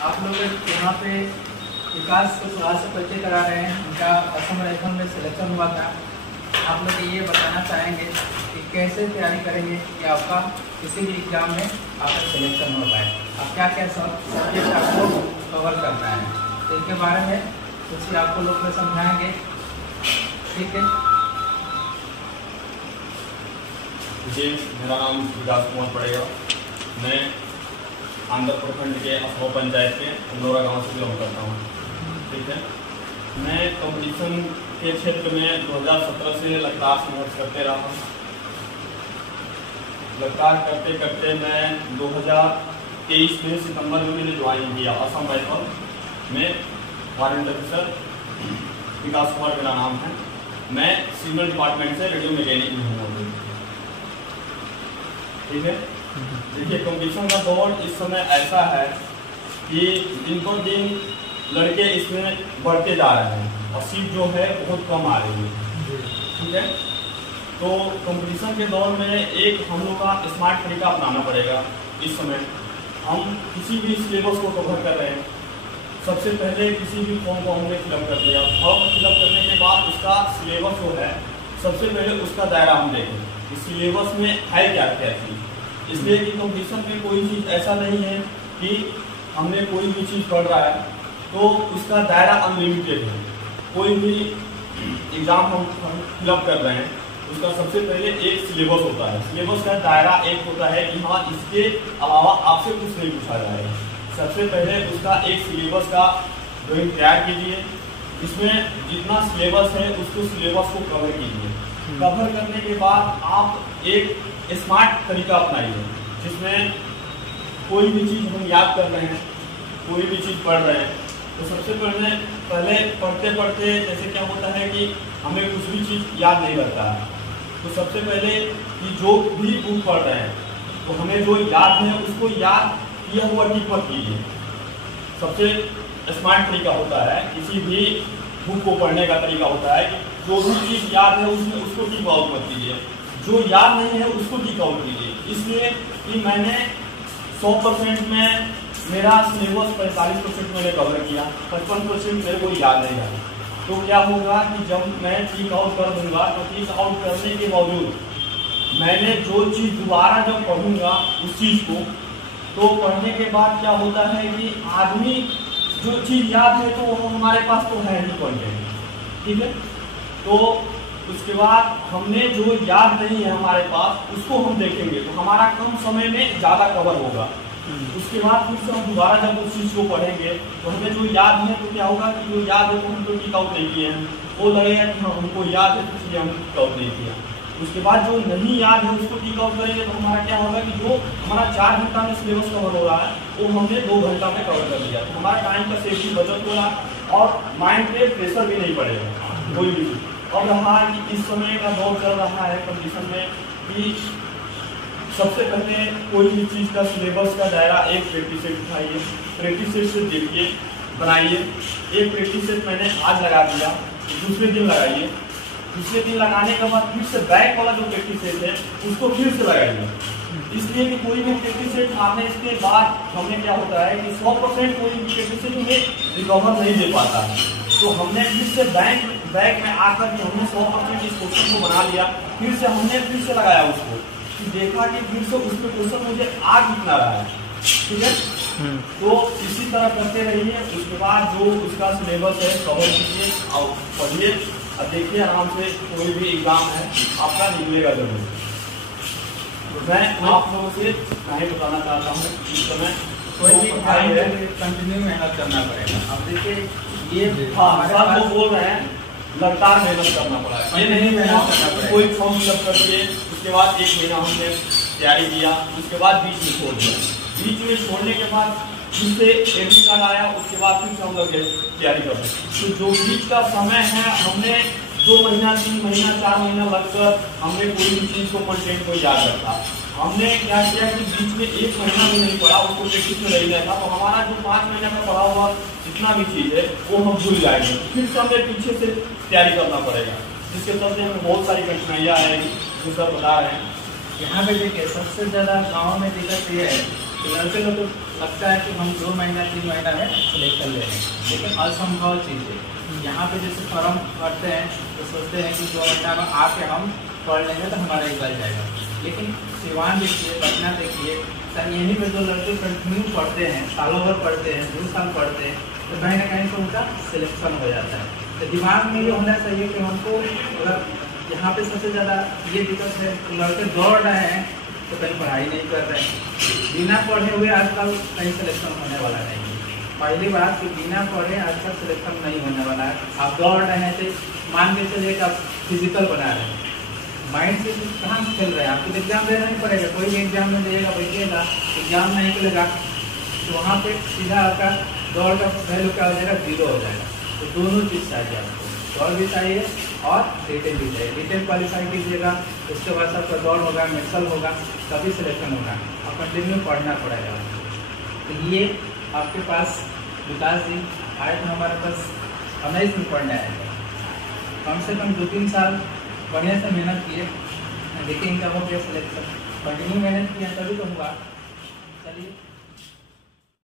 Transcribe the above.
आप लोग यहाँ पे विकास को सुधार से परिचय करा रहे हैं। उनका असम राइफल में सिलेक्शन हुआ था। आप लोग ये बताना चाहेंगे कि कैसे तैयारी करेंगे कि आपका किसी भी एग्जाम में आपका सिलेक्शन हो पाए। आप क्या क्या सब्जेक्ट आपको कवर करना है, तो इनके बारे में कुछ आपको लोग में समझाएंगे। ठीक है जी, मेरा नाम विकास कुमार पड़ेगा। मैं आंध्र प्रखंड के असम पंचायत के इंदौरा गांव से बिलोंग करता हूँ। ठीक है, मैं कंपटीशन के क्षेत्र में 2017 से लगातार संघर्ष करते रहा हूँ। लगातार करते करते मैं 2023 में सितंबर में मैंने ज्वाइन किया असम राइफल में। वारंट ऑफिसर विकास कुमार मेरा नाम है। मैं सिविल डिपार्टमेंट से रेडियो मैकेनिक में हूँ। ठीक है, देखिए कंपटीशन का दौर इस समय ऐसा है कि दिन पर दिन लड़के इसमें बढ़ते जा रहे हैं और सीट जो है बहुत कम आ रही है। ठीक है, तो कंपटीशन के दौर में एक हम लोग का स्मार्ट तरीका अपनाना पड़ेगा। इस समय हम किसी भी सिलेबस को कवर कर रहे हैं। सबसे पहले किसी भी फॉर्म को हमने फिलअप कर दिया। फॉर्म फिलअप करने के बाद उसका सिलेबस जो है सबसे पहले उसका दायरा हम देखें कि सिलेबस में है क्या क्या चीज़। इसलिए कि कंपटीशन में कोई चीज़ ऐसा नहीं है कि हमने कोई भी चीज़ पढ़ रहा है तो उसका दायरा अनलिमिटेड है। कोई भी एग्ज़ाम हम फिलअप कर रहे हैं उसका सबसे पहले एक सिलेबस होता है। सिलेबस का दायरा एक होता है कि हाँ इसके अलावा आपसे कुछ नहीं पूछा जाएगा। सबसे पहले उसका एक सिलेबस का ड्राइंग तैयार कीजिए। इसमें जितना सिलेबस है उसको सिलेबस को कवर कीजिए। कवर करने के बाद आप एक स्मार्ट तरीका अपनाइए जिसमें कोई भी चीज़ हम याद कर रहे हैं, कोई भी चीज़ पढ़ रहे हैं तो सबसे पहले पढ़ते पढ़ते जैसे क्या होता है कि हमें कुछ भी चीज़ याद नहीं रहता है। तो सबसे पहले कि जो भी बुक पढ़ रहे हैं तो हमें जो याद है उसको याद किया हुआ टिक मत कीजिए। सबसे स्मार्ट तरीका होता है किसी भी बुक को पढ़ने का तरीका होता है कि जो भी चीज़ याद है उसमें उसको टिक आउट मत कीजिए, जो याद नहीं है उसको टिक आउट कीजिए। इसलिए कि मैंने 100% में मेरा सिलेबस 45% मैंने कवर किया, 55% मेरे को याद नहीं रहा। तो क्या होगा कि जब मैं टिक आउट कर दूंगा तो टिक आउट करने के बावजूद मैंने जो चीज़ दोबारा जब पढ़ूंगा उस चीज़ को, तो पढ़ने के बाद क्या होता है कि आदमी जो चीज़ याद है तो वो हमारे पास तो है ही पढ़ने। ठीक है, तो उसके बाद हमने जो याद नहीं है हमारे पास उसको हम देखेंगे तो हमारा कम समय में ज़्यादा कवर होगा। उसके बाद फिर से हम दोबारा जब उस चीज़ को पढ़ेंगे तो हमें जो याद है तो क्या होगा कि जो याद है वो हम तो टिक आउट नहीं किए हैं, वो लगेगा कि हाँ हमको याद है तो इसलिए हम टिक आउट नहीं किया। उसके बाद जो नहीं याद है उसको टिक आउट करेंगे तो हमारा क्या होगा कि जो हमारा 4 घंटा में सिलेबस कवर हो रहा है वो हमने 2 घंटा में कवर कर लिया। तो हमारा टाइम का सेफ्टी बचत हो रहा और माइंड पे प्रेशर भी नहीं पड़ेगा कोई भी। अब रहा कि इस समय का दौर चल रहा है कंपटीशन में कि सबसे पहले कोई भी चीज़ का सिलेबस का दायरा एक प्रैक्टिस सेट उठाइए, प्रैक्टिस सेट से देखिए, बनाइए। एक प्रैक्टिस सेट मैंने आज लगा दिया, दूसरे दिन लगाइए। दूसरे दिन लगाने के बाद फिर से बैक वाला जो प्रैक्टिस सेट है उसको फिर से लगाइए। इसलिए कि कोई भी प्रैक्टिस सेट मारने के बाद हमें क्या होता है कि 100% कोई भी प्रैक्टिस सेट हमें रिकवर नहीं दे पाता है। तो हमने फिर से बैक में आकर के हमने 100% इस क्वेश्चन को बना लिया, फिर से हमने फिर से लगाया उसको, देखा कि फिर से उसमें क्वेश्चन मुझे आ कितना रहा है। ठीक है, तो इसी तरह करते रहिए। उसके बाद जो उसका सिलेबस है कवर कीजिए और पढ़िए। अब देखिए आराम से कोई भी एग्जाम है आपका निकलेगा जरूर। मैं आप लोगों से नहीं बताना चाहता हूँ इस समय कोई भी कंटिन्यू मेहनत करना पड़ेगा। अब देखिए ये सब लोग बोल रहे हैं लगातार मेहनत करना पड़ा है, ये नहीं मेहनत करना पड़ेगा। कोई फॉर्म फिलअप करके उसके बाद 1 महीना हमने तैयारी किया, उसके बाद बीच में छोड़ दिया। बीच में छोड़ने के बाद फिर से एडमिट कार्ड आया, उसके बाद फिर से हम लोग तैयारी कर रहे। तो जो बीच का समय है हमने 2 महीना 3 महीना 4 महीना लगकर हमने कोई भी चीज़ को कंटेंट को याद रखा। हमने क्या किया कि बीच में 1 महीना भी नहीं पढ़ा, उसको प्रैक्टिस में रह गया था। तो हमारा जो 5 महीने का पढ़ा हुआ जितना भी चीज़ है वो हम भूल जाएंगे। फिर से हमें पीछे से तैयारी करना पड़ेगा, जिसके चलते हमें बहुत सारी कठिनाइयाँ आएगी जो सर बता रहे हैं। यहाँ पे देखिए सबसे ज़्यादा गाँव में दिक्कत ये है कि लड़के लोग लगता है कि हम 2 महीना 3 महीना में सिलेक्शन ले लें, लेकिन असंभव चीज़ है। यहाँ पे जैसे फॉर्म भरते हैं तो सोचते हैं कि 2 महीना में आके हम पढ़ लेंगे तो हमारा निकल जाएगा, लेकिन सिवान देखिए, पटना देखिए, सर यहीं पे जो लड़के कंटिन्यू पढ़ते हैं, सालों भर पढ़ते हैं, 2 साल पढ़ते हैं, तो कहीं ना कहीं से उनका सिलेक्शन हो जाता है। तो दिमाग में ये होना चाहिए कि हमको अगर यहाँ पे सबसे ज़्यादा ये दिक्कत है कि लड़के दौड़ रहे हैं तो कहीं पढ़ाई नहीं कर रहे हैं। बिना पढ़े हुए आजकल कहीं सिलेक्शन होने वाला नहीं है। पहली बात कि बिना पढ़े आजकल सिलेक्शन नहीं होने वाला है। आप दौड़ रहे हैं तो मान के चलिए कि आप फिजिकल बना रहे हैं, माइंड से कहाँ से चल रहे हैं, आपको एग्जाम देना नहीं पड़ेगा, कोई भी एग्जाम में देगा, बैठिएगा, एग्जाम नहीं निकलेगा तो वहाँ पे सीधा आपका दौड़ का वैल्यू क्या हो जाएगा, 0 हो जाएगा। तो दोनों चीज़ चाहिए आपको, दौड़ भी चाहिए और रिटेन भी चाहिए। रिटेन क्वालिफाई कीजिएगा, उसके बाद सबका दौड़ होगा, मेडिकल होगा, तभी सिलेक्शन होगा और कंटिन्यू पढ़ना पड़ेगा। तो ये आपके पास विकास जी आए थे हमारे पास 19 में पढ़ने आए थे, कम से कम 2-3 साल बढ़िया से मेहनत किए, देखिए इनका हो गया सिलेक्शन, कंटिन्यू मेहनत किया तभी तो हुआ। चलिए।